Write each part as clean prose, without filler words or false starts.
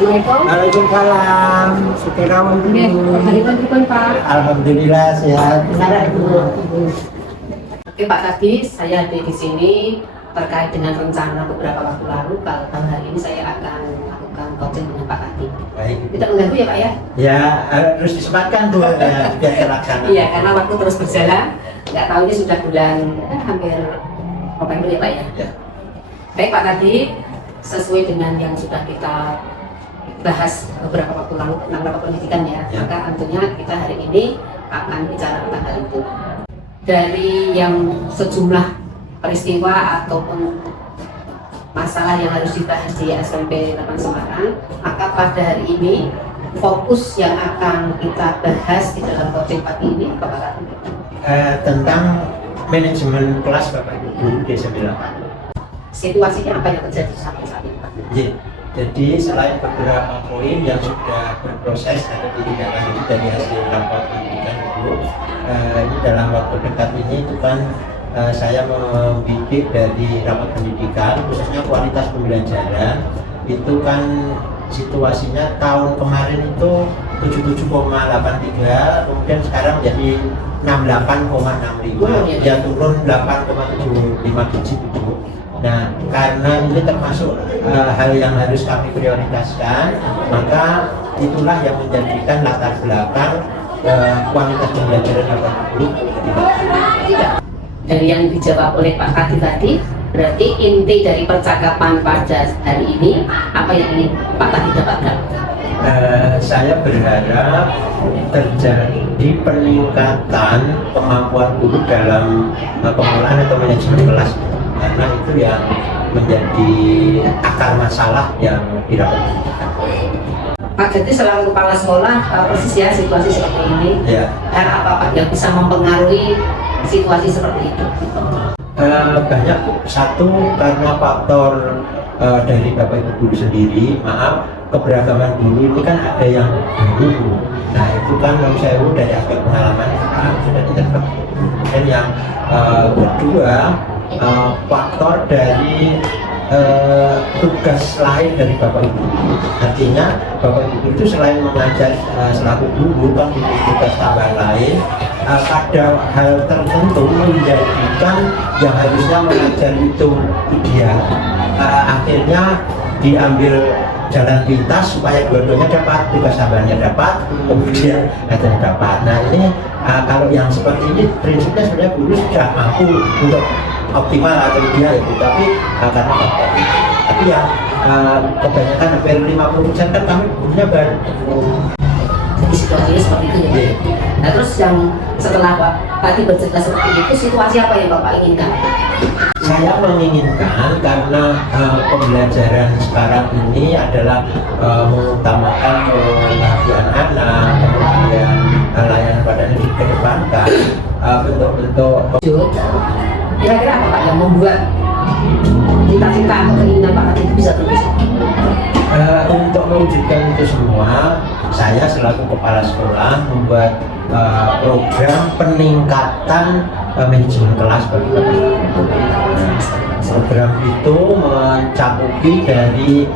Assalamualaikum. Waalaikumsalam. Sekirawan dulu. Pripun Pak? Alhamdulillah sehat. Oke Pak Kadi, saya ada di sini terkait dengan rencana beberapa waktu lalu. Kalau hari ini saya akan melakukan coaching dengan Pak Kadi. Baik. Tidak mengganggu ya Pak ya? Ya, harus disempatkan Bu ya, biar terlaksana. Iya, karena waktu terus berjalan. Nggak tahu ini sudah bulan hampir November ya Pak ya? Ya. Baik Pak Kadi, sesuai dengan yang sudah kita bahas beberapa waktu lalu tentang rapat pendidikan ya, maka tentunya kita hari ini akan bicara tentang hal itu. Dari yang sejumlah peristiwa ataupun masalah yang harus dibahas di SMP 8 Semarang, maka pada hari ini fokus yang akan kita bahas di dalam coaching pagi ini Bapak Kadi. Tentang manajemen kelas Bapak Ibu di SMP 8. Situasinya apa yang terjadi sampai saat ini Pak? Jadi selain beberapa poin yang sudah berproses atau ditindaklanjuti dari hasil rapat pendidikan Ibu, ini dalam waktu dekat ini itu kan saya membidik dari rapat pendidikan khususnya kualitas pembelajaran itu kan situasinya tahun kemarin itu 77,83, kemudian sekarang jadi 68,65, ya turun 8,75 biji Bu. Nah, karena ini termasuk hal yang harus kami prioritaskan, maka itulah yang menjadikan latar belakang kualitas pembelajaran Bapak Ibu. Dari yang dijawab oleh Pak Kadi tadi, berarti inti dari percakapan pada hari ini apa yang ingin Pak Kadi dapatkan? Saya berharap terjadi peningkatan kemampuan guru dalam pengelolaan atau manajemen kelas, karena itu yang menjadi akar masalah yang didapatkan. Pak, jadi selaku kepala sekolah persis ya situasi seperti ini. Ya. Karena apa Pak yang bisa mempengaruhi situasi seperti itu? Banyak. Satu, karena faktor dari Bapak Ibu guru sendiri, keberagaman guru ini kan ada yang guru. Nah itu kan saya dari aspek pengalaman sudah diterapkan. Dan yang kedua, faktor dari tugas lain dari Bapak Ibu. Artinya Bapak Ibu itu selain mengajar selaku guru kan tugas tambahan lain, pada hal tertentu menjadikan yang harusnya mengajar itu ideal, akhirnya diambil jalan pintas supaya dua-duanya dapat, tugas tambahannya dapat, kemudian ngajar dapat. Nah ini kalau yang seperti ini prinsipnya sebenarnya guru sudah mampu untuk optimal atau ideal itu, tapi karena faktor tapi yang kebanyakan hampir 50% kan kami gurunya baru. Jadi situasinya seperti itu ya. Nah terus yang setelah Pak tadi bercerita seperti itu, situasi apa yang Bapak inginkan? Saya menginginkan karena pembelajaran sekarang ini adalah mengutamakan kebahagiaan anak, kemudian layanan pada anak dikedepankan, bentuk-bentuk. Kira-kira apa Pak yang membuat cita-cita atau keinginan Pak Kadi itu bisa terwujud? Untuk mewujudkan itu semua, saya selaku kepala sekolah membuat program peningkatan manajemen kelas bagi Bapak Ibu. Program itu mencakupi dari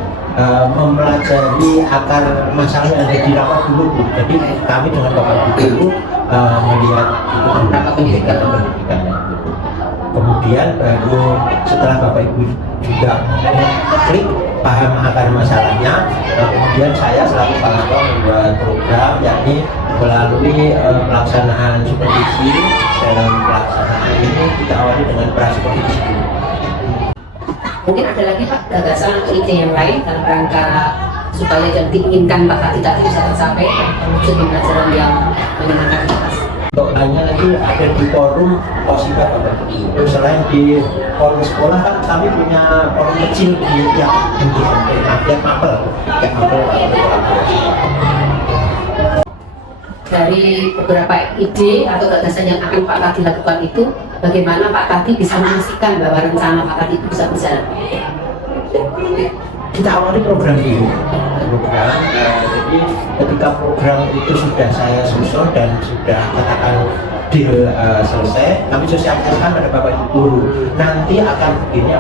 mempelajari akar masalah yang ada di rapat dulu Bu. Jadi kami dengan Bapak Ibu melihat itu rapat pendidikan. Kemudian baru setelah Bapak Ibu juga klik paham akar masalahnya, kemudian saya selaku kepala sekolah membuat program yakni melalui pelaksanaan supervisi. Dalam pelaksanaan ini kita awali dengan prasupervisi. Mungkin ada lagi Pak gagasan atau ide yang lain dalam rangka supaya yang diinginkan Pak Kadi tadi bisa tercapai wujud pembelajaran yang menyenangkan kelas. Untuk lainnya lagi ada di forum Posibah Bapak Ibu. Selain di forum sekolah kan kami punya forum kecil di tiap mapel. Dari beberapa ide atau gagasan yang akan Pak Kadi lakukan itu, bagaimana Pak Kadi bisa memastikan bahwa rencana Pak Kadi itu bisa berjalan? Kita awali program ini. Jadi ketika program itu sudah saya susun dan sudah katakan deal selesai, kami sosialisasikan pada Bapak Ibu guru. Nanti akan begini.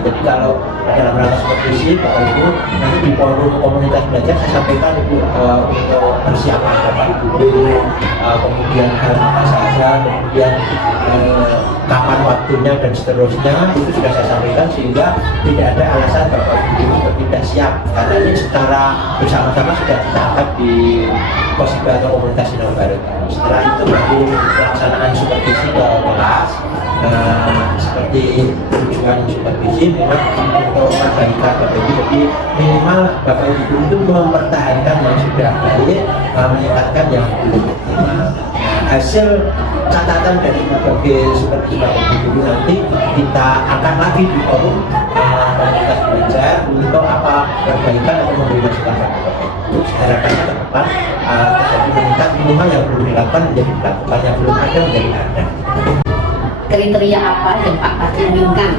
Jadi kalau dalam rangka supervisi Bapak Ibu, nanti di forum komunitas belajar saya sampaikan Ibu untuk persiapan Bapak Ibu guru, kemudian hal apa saja, kemudian kapan waktunya dan seterusnya, itu sudah saya sampaikan sehingga tidak ada alasan Bapak Ibu guru untuk tidak siap, karena ini secara bersama-sama sudah kita angkat di Kosiba atau komunitas Sinar Bareng. Setelah itu baru pelaksanaan supervisi ke kelas. Seperti tujuan supervisi memang untuk perbaikan Bapak Ibu, jadi minimal Bapak Ibu itu mempertahankan yang sudah baik, meningkatkan yang belum optimal. Hasil catatan dari berbagai supervisi Bapak Ibu nanti kita akan lagi di forum komunitas belajar untuk apa perbaikan atau memberi masukan Bapak Ibu. Harapannya ke depan terjadi meningkat, minimal yang belum dilakukan menjadi dilakukan, yang belum ada menjadi ada. Kriteria apa yang Pak Pati inginkan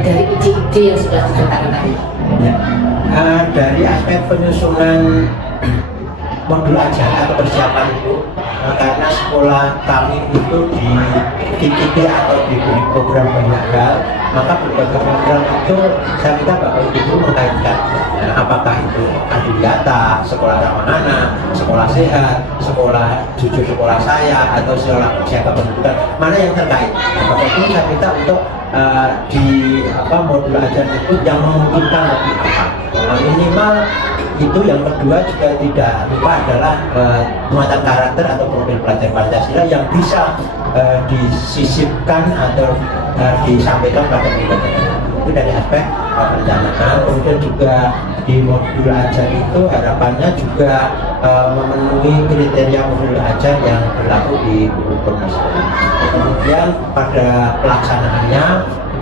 dari ide-ide yang sudah diceritakan tadi? Ya. Dari aspek penyusunan modul ajar atau persiapan itu, karena sekolah kami itu di atau diberi program banyak hal, maka berbagai program itu saya minta Bapak Ibu mengaitkan, apakah itu Adiwiyata, sekolah ramah anak, sekolah sehat, sekolah jujur sekolah saya, atau sekolah siaga pendidikan, mana yang terkait. Bapak Ibu saya minta untuk di modul ajar itu yang memungkinkan lebih apa. Minimal itu. Yang kedua juga tidak lupa adalah muatan karakter atau profil pelajar Pancasila yang bisa disisipkan atau disampaikan pada kita. Itu dari aspek perencanaan. Kemudian juga di modul ajar itu harapannya juga memenuhi kriteria modul ajar yang berlaku di kurikulum nasional. Kemudian pada pelaksanaannya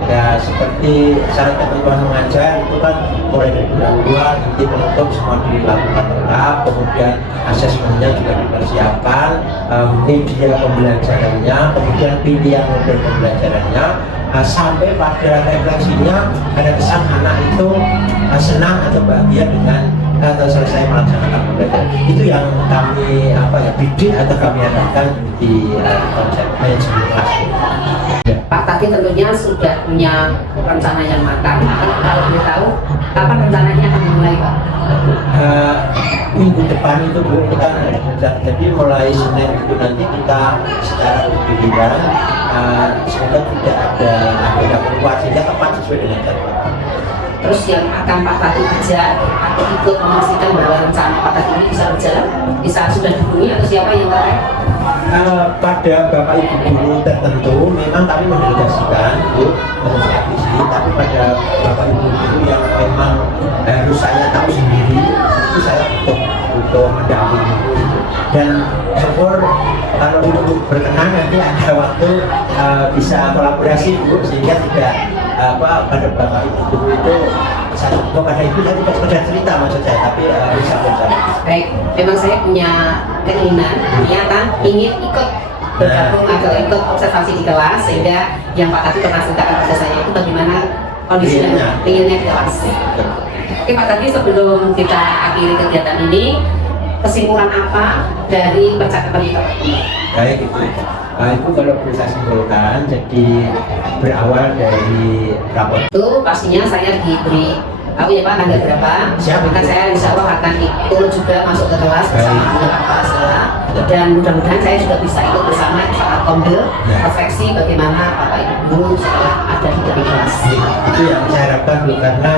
ya seperti syarat ketentuan mengajar itu kan mulai dari bulan 2 nanti penutup semua dilakukan lengkap, kemudian asesmennya juga dipersiapkan, media pembelajarannya, kemudian pilihan model pembelajarannya, sampai pada refleksinya ada kesan anak itu senang atau bahagia dengan atau selesai melaksanakan pembelajaran. Itu yang kami bidik atau kami harapkan di konsep manajemen kelas. Pak Tati tentunya sudah punya rencana yang matang. Kalau boleh tahu, kapan rencananya akan dimulai, Pak? Minggu depan itu Bu, kita jadi mulai Senin itu nanti kita secara bergiliran, semoga tidak ada agenda keluar sehingga tepat sesuai dengan jadwal. Terus yang akan Pak Tati ajak atau ikut memastikan bahwa rencana Pak Tati ini bisa berjalan, bisa sudah dihubungi atau siapa yang terkait? Pada Bapak Ibu guru tertentu memang kami mendelegasikan Bu visi, tapi pada Bapak Ibu guru yang memang harus saya tahu sendiri itu saya butuh mendampingi dan syukur kalau Ibu berkenan nanti ada waktu bisa kolaborasi Bu, sehingga tidak pada Bapak Ibu guru itu pada Ibu saya tidak sekedar cerita maksud saya, tapi bisa bersama. Baik, memang saya punya keinginan, niatan ingin ikut bergabung atau ikut observasi di kelas, sehingga yang Pak Tati pernah ceritakan pada saya itu bagaimana kondisinya, inginnya di kelas. Oke Pak Tati, sebelum kita akhiri kegiatan ini, kesimpulan apa dari percakapan kita? Baik Ibu, Ibu kalau bisa simpulkan, jadi berawal dari rapor itu pastinya saya diberi tahu ya Pak tanggal berapa. Siap, maka saya insya Allah akan ikut juga masuk ke kelas bersama dengan Pak Asela, dan mudah-mudahan saya juga bisa ikut bersama saat komdel refleksi bagaimana Bapak Ibu setelah ada di dalam kelas. Itu yang saya harapkan Bu, karena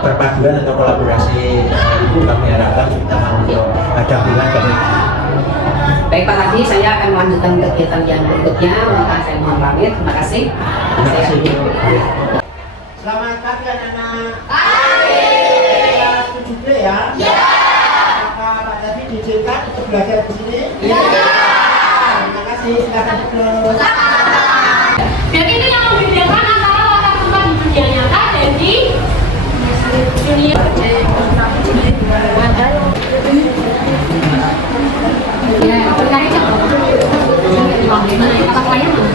perpaduan atau kolaborasi Ibu kami harapkan terutama untuk dampingan kami. Baik Pak Tati, saya akan melanjutkan kegiatan yang berikutnya, maka saya mohon pamit. Terima kasih. Terima kasih Bu. Selamat pagi anak-anak. Pagi. Kelas 7B ya. Iya. Apakah Pak Tati diizinkan untuk belajar di sini? Iya. Terima kasih. Silakan duduk. Jadi ini yang membedakan antara watak tempat di dunia nyata dan di dunia. Ya, terkait apa klien?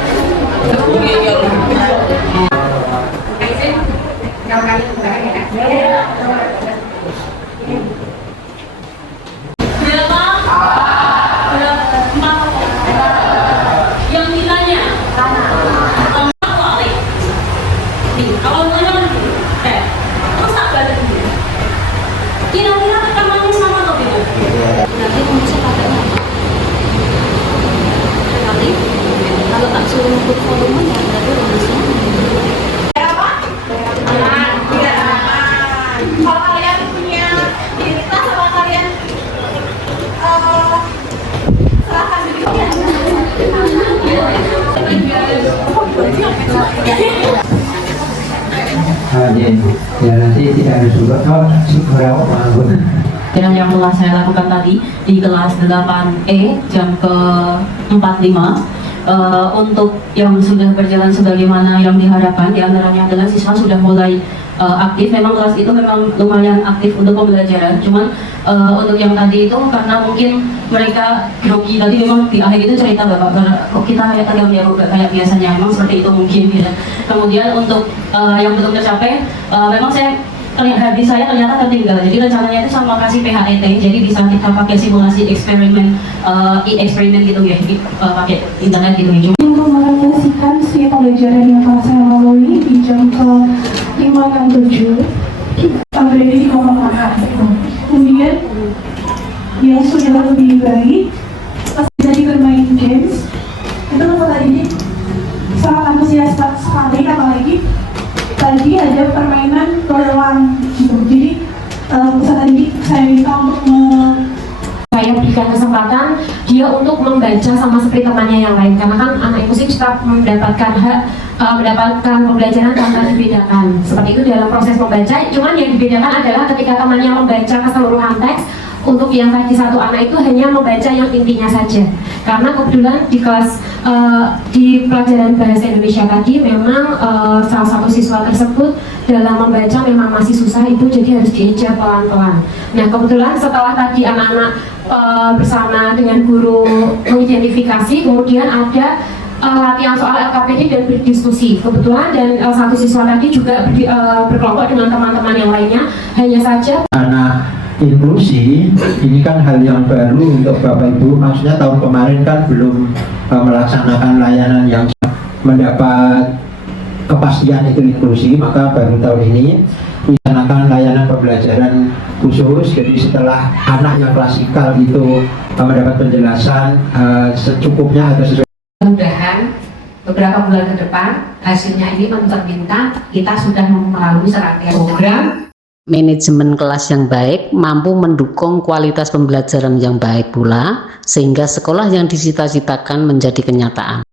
Ya nanti tidak ada juga berapa minggu. Dan yang telah saya lakukan tadi di kelas 8E jam ke-45 untuk yang sudah berjalan sebagaimana yang diharapkan, diantaranya adalah siswa sudah mulai aktif. Memang kelas itu memang lumayan aktif untuk pembelajaran, cuman untuk yang tadi itu karena mungkin mereka grogi tadi, memang di akhir itu cerita Bapak, kok kita kayak tadi kayak biasanya, memang seperti itu mungkin ya. Kemudian untuk yang belum tercapai, memang saya hadi saya ternyata tertinggal. Jadi rencananya itu sama kasih PHET, jadi bisa kita pakai simulasi eksperimen, eksperimen gitu ya, pakai internet gitu ya. Untuk merefleksikan si pembelajaran yang telah saya lalui di jam ke-5 dan 7 berada di kelompok makan. Kemudian yang sudah lebih baik pas tadi bermain games itu tadi sangat antusias sekali, apalagi tadi ada permainan bola gitu. Jadi tadi saya minta untuk saya berikan kesempatan dia untuk membaca sama seperti temannya yang lain, karena kan anak musik tetap mendapatkan hak mendapatkan pembelajaran tanpa dibedakan. Seperti itu dalam proses membaca, cuman yang dibedakan adalah ketika temannya membaca keseluruhan teks. Untuk yang tadi satu anak itu hanya membaca yang intinya saja, karena kebetulan di kelas di pelajaran bahasa Indonesia tadi memang salah satu siswa tersebut dalam membaca memang masih susah, itu jadi harus diejar pelan-pelan. Nah kebetulan setelah tadi anak-anak bersama dengan guru mengidentifikasi, kemudian ada latihan soal LKPD dan berdiskusi kebetulan, dan satu siswa tadi juga berkelompok dengan teman-teman yang lainnya. Hanya saja Anak inklusi ini kan hal yang baru untuk Bapak Ibu, maksudnya tahun kemarin kan belum melaksanakan layanan yang mendapat kepastian itu inklusi, maka baru tahun ini melaksanakan layanan pembelajaran khusus. Jadi setelah anak yang klasikal itu mendapat penjelasan secukupnya atau sesuai. Mudah-mudahan beberapa bulan ke depan hasilnya ini mencerminkan kita sudah melalui serangkaian program manajemen kelas yang baik, mampu mendukung kualitas pembelajaran yang baik pula, sehingga sekolah yang dicita-citakan menjadi kenyataan.